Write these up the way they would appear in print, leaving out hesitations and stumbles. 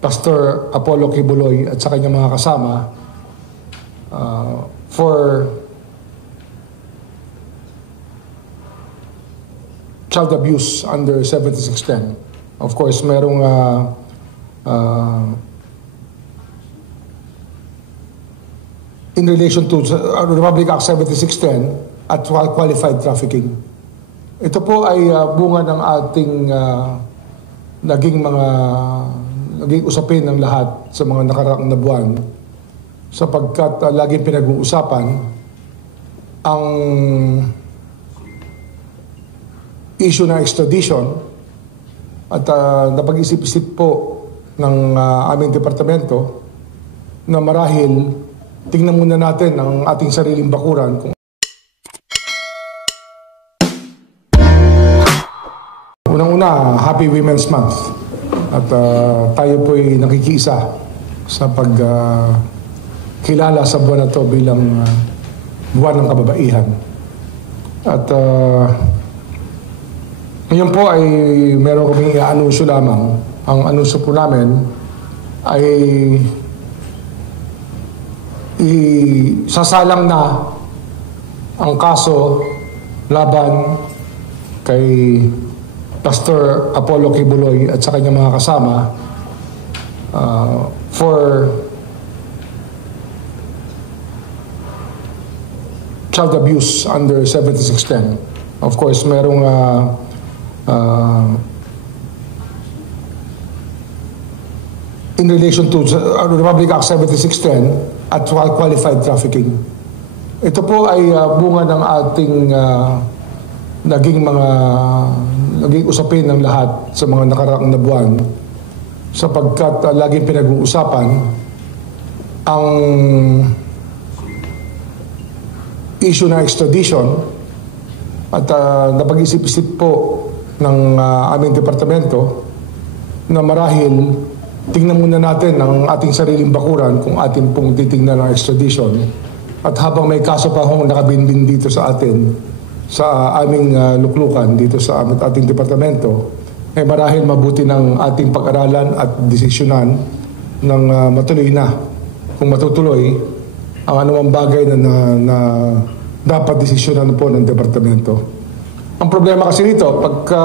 Pastor Apollo Kibuloy at sa kanyang mga kasama for child abuse under 7610. Of course, merong in relation to Republic Act 7610 at qualified trafficking. Ito po ay bunga ng ating naging usapin ng lahat sa mga nakaraang na buwan, sapagkat laging pinag-uusapan ang issue ng extradition at napag-isip-isip po ng aming departamento na marahil tingnan muna natin ang ating sariling bakuran kung unang-una, Happy Women's Month. At tayo po'y nakikiisa sa pagkilala sa buwan na to bilang buwan ng kababaihan. At ngayon po ay meron kaming i-anunsyo lamang. Ang anunsyo po namin ay isasalang na ang kaso laban kay Pastor Apollo Kibuloy at sa kanyang mga kasama for child abuse under 7610. Of course, merong in relation to Republic Act 7610 at qualified trafficking. Ito po ay bunga ng ating naging usapin ng lahat sa mga nakaraang na buwan, sapagkat laging pinag-uusapan ang issue ng extradition at napag-isip-isip po ng aming departamento na marahil tingnan muna natin ang ating sariling bakuran kung ating pong titingnan ang extradition. At habang may kaso pa hong nakabinbin dito sa atin, sa aming luklukan dito sa ating departamento, ay marahil mabuti ng ating pag-aralan at desisyonan ng matuloy na. Kung matutuloy, ang anumang bagay na dapat desisyonan po ng departamento. Ang problema kasi nito, pagka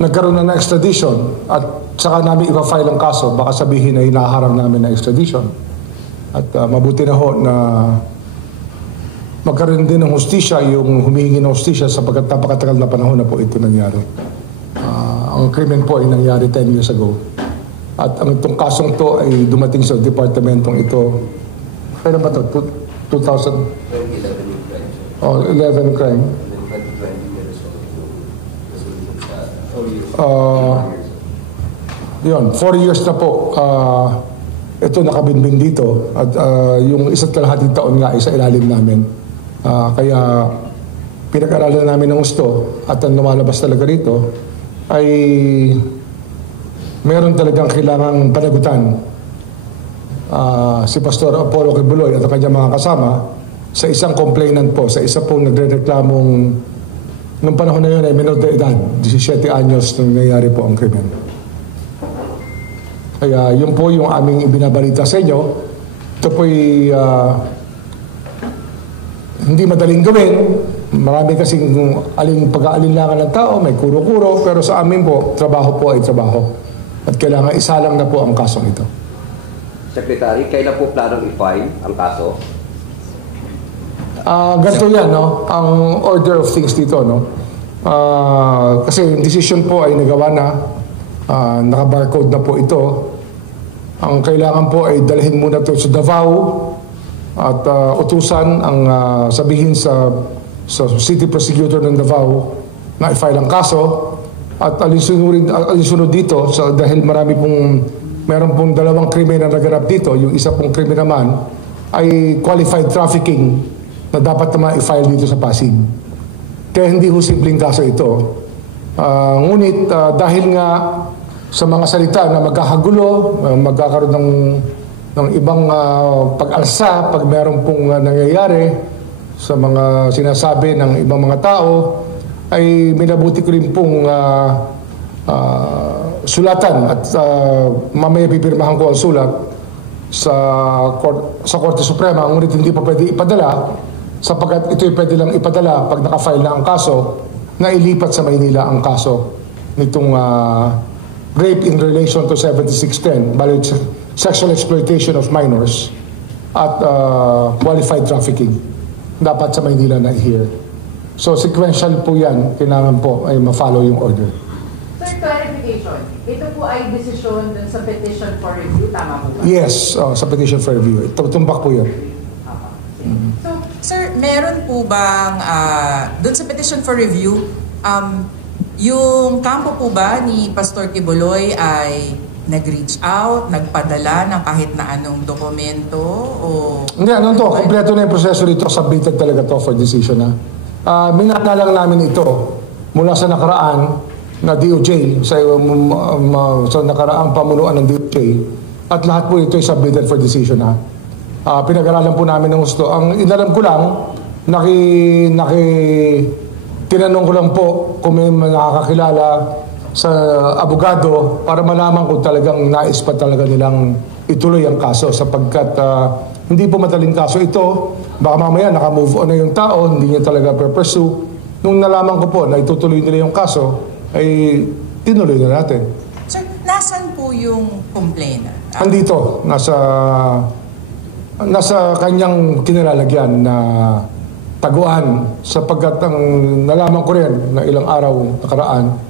nagkaroon na ng extradition at saka namin ipa-file ang kaso, baka sabihin na hinaharang namin na extradition. At mabuti na ho na magkaroon din ng hustisya, yung humihingi ng hustisya sapagkat napakatagal na panahon na po ito nangyari. Ang krimen po ay nangyari 10 years ago. At ang itong kasong to ay dumating sa departamentong ito. Kailan ba ito? 2011 crime. Yun, 4 years na po ito nakabinbin dito at yung isa't kalahating taon nga ay sa ilalim namin. Kaya pinag-aralan namin ng gusto at ang lumalabas talaga rito ay meron talagang kailangang panagutan si Pastor Apollo Kibuloy at ang kanyang mga kasama sa isang complainant po, sa isa pong nagre-reklamong nung panahon na yun ay minor de edad, 17 anyos nung nangyayari po ang krimen. Kaya yun po yung aming ibinabalita sa inyo. Ito po'y hindi madaling gawin. Marami kasing pag-aalinlangan ng tao, may kuro-kuro, pero sa amin po, trabaho po ay trabaho. At kailangan isalang na po ang kasong ito. Secretary, kailan po planong i-file ang kaso? Ganito yan, no? Ang order of things dito, no? Kasi yung decision po ay nagawa na, naka-barcode na po ito. Ang kailangan po ay dalhin muna ito sa Davao at utusan ang sabihin sa City Prosecutor ng Davao na i-file ang kaso at alinsunod dito dahil meron pong dalawang krimen na naganap dito. Yung isa pong krimen naman ay qualified trafficking na dapat naman i-file dito sa Pasig. Kaya hindi ho simpleng kaso ito. Ngunit dahil nga sa mga salita na magkakagulo, magkakaroon ng ibang pag-alsa pag meron pong nangyayari sa mga sinasabi ng ibang mga tao, ay minabuti ko rin pong sulatan at mamaya pipirmahan ko ang sulat sa Korte Suprema, ngunit hindi pa pwede ipadala sapagkat ito'y pwede lang ipadala pag nakafile na ang kaso na ilipat sa Maynila ang kaso nitong rape in relation to 7610, bali sexual exploitation of minors at qualified trafficking. Dapat sa Maynila na i-hear. So sequential po yan, kailangan po ay ma-follow yung order. Sir, clarification. Ito po ay desisyon dun sa petition for review, tama po ba? Yes, sa petition for review. Tumbak po yan. So, Sir, meron po bang, dun sa petition for review, yung kampo po ba ni Pastor Quiboloy ay nag-reach out, nagpadala ng kahit na anong dokumento? O Hindi, ano to, kompleto na yung proseso dito, submitted talaga to for decision na. Minata lang namin ito mula sa nakaraan na DOJ, sa nakaraang pamunuan ng DOJ, at lahat po ito ay submitted for decision na. Pinag-aralan po namin ng gusto. Ang inalam ko lang, tinanong ko lang po kung may nakakakilala sa abogado para malaman kung talagang nais pa talaga nilang ituloy ang kaso sapagkat hindi po madaling kaso ito. Baka mamaya naka-move on na yung tao, hindi niya talaga pursue. Nung nalaman ko po na itutuloy nila yung kaso, ay tinuloy na natin. Sir, nasan po yung complainant? Andito, nasa kanyang kinilalagyan na taguan sapagkat ang nalaman ko rin na ilang araw nakaraan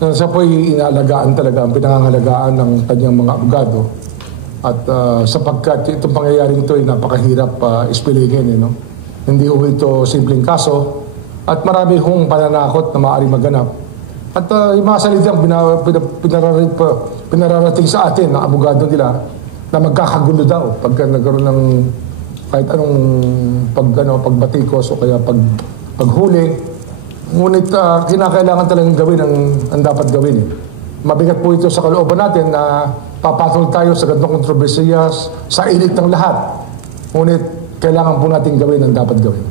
na siya po'y inaalagaan talaga, ang pinangangalagaan ng kanyang mga abogado. At sapagkat itong pangyayaring ito ay napakahirap ispilingin. Hindi ho ito simpleng kaso at marami hong pananakot na maaaring maganap. At yung mga salitang pinararating sa atin ng abogado nila na magkakagulo daw pagka nagkaroon ng kahit anong pagbatikos o kaya paghuli. Ngunit kinakailangan talagang gawin ang dapat gawin. Mabigat po ito sa kalooban natin na papatol tayo sa gantong kontrobersiya sa init ng lahat. Ngunit kailangan po natin gawin ang dapat gawin.